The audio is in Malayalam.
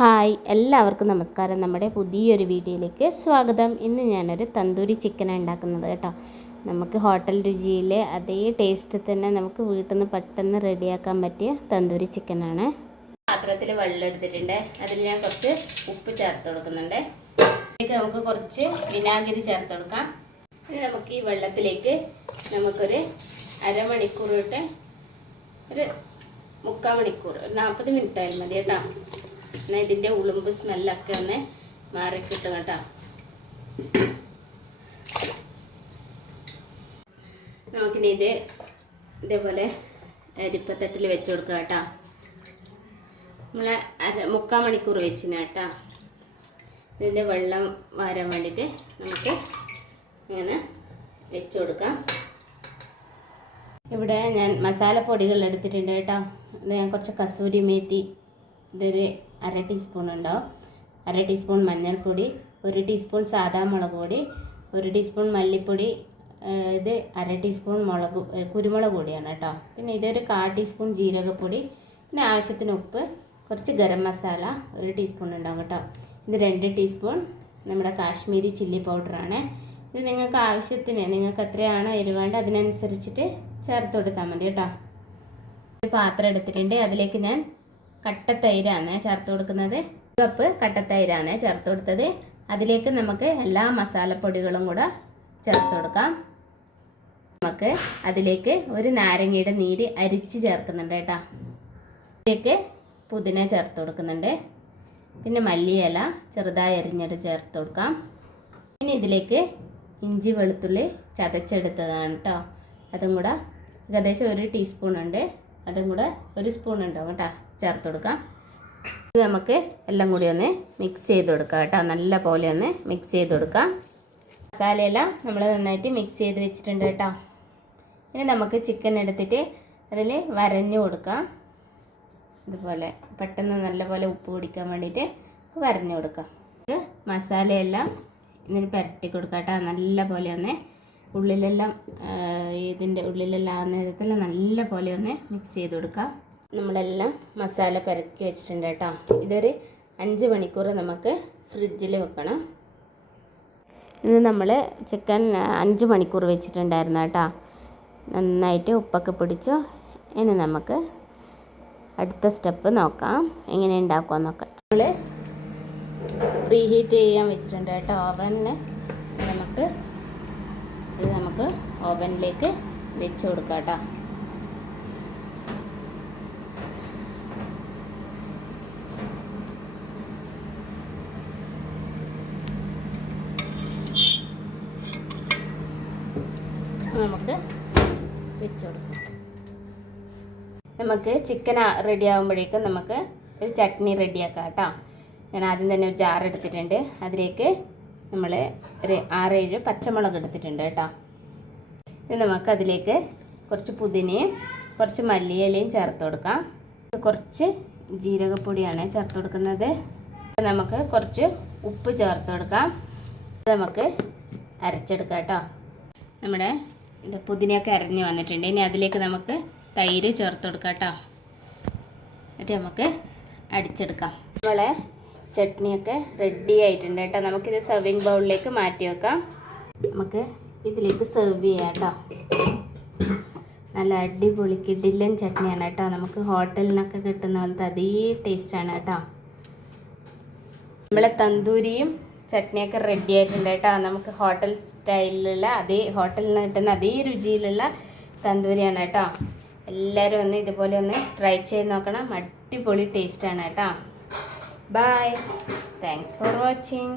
ഹായ് എല്ലാവർക്കും നമസ്കാരം. നമ്മുടെ പുതിയൊരു വീഡിയോയിലേക്ക് സ്വാഗതം. ഇന്ന് ഞാനൊരു തന്തൂരി ചിക്കൻ ഉണ്ടാക്കുന്നത് കേട്ടോ. നമുക്ക് ഹോട്ടൽ രുചിയിലെ അതേ ടേസ്റ്റ് തന്നെ നമുക്ക് വീട്ടിൽ നിന്ന് പെട്ടെന്ന് റെഡിയാക്കാൻ പറ്റിയ തന്തൂരി ചിക്കനാണ്. പാത്രത്തിൽ വെള്ളം എടുത്തിട്ടുണ്ട്. അതിൽ ഞാൻ കുറച്ച് ഉപ്പ് ചേർത്ത് കൊടുക്കുന്നുണ്ട്. ഇതിലേക്ക് നമുക്ക് കുറച്ച് വിനാഗിരി ചേർത്ത് കൊടുക്കാം. ഇനി നമുക്ക് ഈ വെള്ളത്തിലേക്ക് നമുക്കൊരു അരമണിക്കൂർ തൊട്ട് ഒരു 3/4 മണിക്കൂർ, 40 മിനിറ്റ് ആയാലും മതി കേട്ടോ. എന്നാൽ ഇതിൻ്റെ ഉളുമ്പ് സ്മെല്ലൊക്കെ ഒന്ന് മാറിക്കിട്ടും കേട്ടോ. നമുക്കിനി ഇതേപോലെ അരിപ്പത്തട്ടിൽ വെച്ച് കൊടുക്കുക കേട്ടോ. നമ്മൾ 3/4 മണിക്കൂർ വെച്ചിന് കേട്ടോ. ഇതിൻ്റെ വെള്ളം വാരാൻ വേണ്ടിയിട്ട് നമുക്ക് ഇങ്ങനെ വെച്ച് കൊടുക്കാം. ഇവിടെ ഞാൻ മസാലപ്പൊടികൾ എടുത്തിട്ടുണ്ട് കേട്ടോ. ഇത് ഞാൻ കുറച്ച് കസൂരി മേത്തി, ഇതൊരു 1/2 ടീസ്പൂൺ ഉണ്ടാവും. 1/2 ടീസ്പൂൺ മഞ്ഞൾപ്പൊടി, 1 ടീസ്പൂൺ സാദാ മുളക് പൊടി, 1 ടീസ്പൂൺ മല്ലിപ്പൊടി, ഇത് 1/2 ടീസ്പൂൺ കുരുമുളക് പൊടിയാണ് കേട്ടോ. പിന്നെ ഇതൊരു 1/4 ടീസ്പൂൺ ജീരകപ്പൊടി, പിന്നെ ആവശ്യത്തിന് ഉപ്പ്, കുറച്ച് ഗരം മസാല 1 ടീസ്പൂൺ ഉണ്ടാവും കേട്ടോ. ഇത് 2 ടീസ്പൂൺ നമ്മുടെ കാശ്മീരി ചില്ലി പൗഡറാണ്. ഇത് നിങ്ങൾക്ക് ആവശ്യത്തിന്, നിങ്ങൾക്ക് എത്രയാണോ എരിവേണ്ട അതിനനുസരിച്ചിട്ട് ചേർത്ത് കൊടുത്താൽ മതി കേട്ടോ. ഒരു പാത്രം എടുത്തിട്ടുണ്ട്. അതിലേക്ക് ഞാൻ കട്ടത്തൈരാണ് ചേർത്ത് കൊടുക്കുന്നത്. 1 കപ്പ് കട്ടത്തൈരാണ് ചേർത്ത് കൊടുത്തത്. അതിലേക്ക് നമുക്ക് എല്ലാ മസാലപ്പൊടികളും കൂടെ ചേർത്ത് കൊടുക്കാം. നമുക്ക് അതിലേക്ക് ഒരു നാരങ്ങയുടെ നീര് അരിച്ച് ചേർക്കുന്നുണ്ട് കേട്ടോ. ഇതിലേക്ക് പുതിന ചേർത്ത് കൊടുക്കുന്നുണ്ട്. പിന്നെ മല്ലിയില ചെറുതായി അരിഞ്ഞിട്ട് ചേർത്ത് കൊടുക്കാം. പിന്നെ ഇതിലേക്ക് ഇഞ്ചി വെളുത്തുള്ളി ചതച്ചെടുത്തതാണ് കേട്ടോ. അതും കൂടെ ഏകദേശം 1 ടീസ്പൂൺ ഉണ്ട്. അതും കൂടെ 1 സ്പൂൺ ഉണ്ടാവും കേട്ടോ, ചേർത്ത് കൊടുക്കാം. ഇത് നമുക്ക് എല്ലാം കൂടി ഒന്ന് മിക്സ് ചെയ്ത് കൊടുക്കാം കേട്ടോ. നല്ല പോലെ ഒന്ന് മിക്സ് ചെയ്ത് കൊടുക്കാം. മസാലയെല്ലാം നമ്മൾ നന്നായിട്ട് മിക്സ് ചെയ്ത് വെച്ചിട്ടുണ്ട് കേട്ടോ. ഇനി നമുക്ക് ചിക്കൻ എടുത്തിട്ട് അതിൽ വരഞ്ഞു കൊടുക്കാം. ഇതുപോലെ പെട്ടെന്ന് നല്ലപോലെ ഉപ്പ് പിടിക്കാൻ വേണ്ടിയിട്ട് വരഞ്ഞു കൊടുക്കാം. മസാലയെല്ലാം ഇതിന് പുരട്ടി കൊടുക്കാം കേട്ടോ. നല്ല പോലെ ഒന്ന് ഉള്ളിലെല്ലാം, ഇതിൻ്റെ ഉള്ളിലെല്ലാം ആ നേരത്തിൽ നല്ല പോലെ ഒന്ന് മിക്സ് ചെയ്ത് കൊടുക്കാം. നമ്മളെല്ലാം മസാല പുരട്ടി വെച്ചിട്ടുണ്ട് കേട്ടോ. ഇതൊരു 5 മണിക്കൂർ നമുക്ക് ഫ്രിഡ്ജിൽ വെക്കണം. ഇത് നമ്മൾ ചിക്കൻ 5 മണിക്കൂർ വെച്ചിട്ടുണ്ടായിരുന്നു കേട്ടോ. നന്നായിട്ട് ഉപ്പൊക്കെ പിടിച്ചു. ഇനി നമുക്ക് അടുത്ത സ്റ്റെപ്പ് നോക്കാം, എങ്ങനെ ഉണ്ടാക്കുമെന്ന് നോക്കാം. നമ്മൾ പ്രീ ഹീറ്റ് ചെയ്യാൻ വെച്ചിട്ടുണ്ട് കേട്ടോ ഓവനിൽ. നമുക്ക് ഓവനിലേക്ക് വെച്ച് കൊടുക്കാം കേട്ടോ. നമുക്ക് വെച്ച് കൊടുക്കാം. നമുക്ക് ചിക്കൻ റെഡി ആകുമ്പോഴേക്കും നമുക്ക് ഒരു ചട്നി റെഡിയാക്കാം കേട്ടോ. ഞാൻ ആദ്യം തന്നെ ഒരു ജാർ എടുത്തിട്ടുണ്ട്. അതിലേക്ക് നമ്മൾ ഒരു 6-7 പച്ചമുളക് എടുത്തിട്ടുണ്ട് കേട്ടോ. ഇത് നമുക്ക് അതിലേക്ക് കുറച്ച് പുതിനയും കുറച്ച് മല്ലിയിലയും ചേർത്ത് കൊടുക്കാം. കുറച്ച് ജീരകപ്പൊടിയാണ് ചേർത്ത് കൊടുക്കുന്നത്. നമുക്ക് കുറച്ച് ഉപ്പ് ചേർത്ത് കൊടുക്കാം. ഇത് നമുക്ക് അരച്ചെടുക്കാം കേട്ടോ. നമ്മുടെ പുതിനയൊക്കെ അരഞ്ഞ് വന്നിട്ടുണ്ട്. ഇനി അതിലേക്ക് നമുക്ക് തൈര് ചേർത്ത് കൊടുക്കാം കേട്ടോ. എന്നിട്ട് നമുക്ക് അടിച്ചെടുക്കാം. നമ്മളെ ചട്നിയൊക്കെ റെഡി ആയിട്ടുണ്ട് കേട്ടോ. നമുക്കിത് സെർവിങ് ബൗളിലേക്ക് മാറ്റി വെക്കാം. നമുക്ക് ഇതിലേക്ക് സെർവ് ചെയ്യാം കേട്ടോ. നല്ല അടിപൊളി കിടിലൻ ചട്നിയാണ് കേട്ടോ. നമുക്ക് ഹോട്ടലിൽ നിന്നൊക്കെ കിട്ടുന്ന പോലത്തെ അതേ ടേസ്റ്റാണ് കേട്ടോ. നമ്മളെ തന്തൂരിയും ചട്നിയൊക്കെ റെഡി ആയിട്ടുണ്ട് കേട്ടോ. നമുക്ക് ഹോട്ടൽ സ്റ്റൈലിലുള്ള അതേ, ഹോട്ടലിൽ നിന്ന് കിട്ടുന്ന അതേ രുചിയിലുള്ള തന്തൂരിയാണ് കേട്ടോ. എല്ലാവരും ഒന്ന് ഇതുപോലെ ഒന്ന് ട്രൈ ചെയ്ത് നോക്കണം. അടിപൊളി ടേസ്റ്റാണ് കേട്ടോ. Bye. Thanks for watching.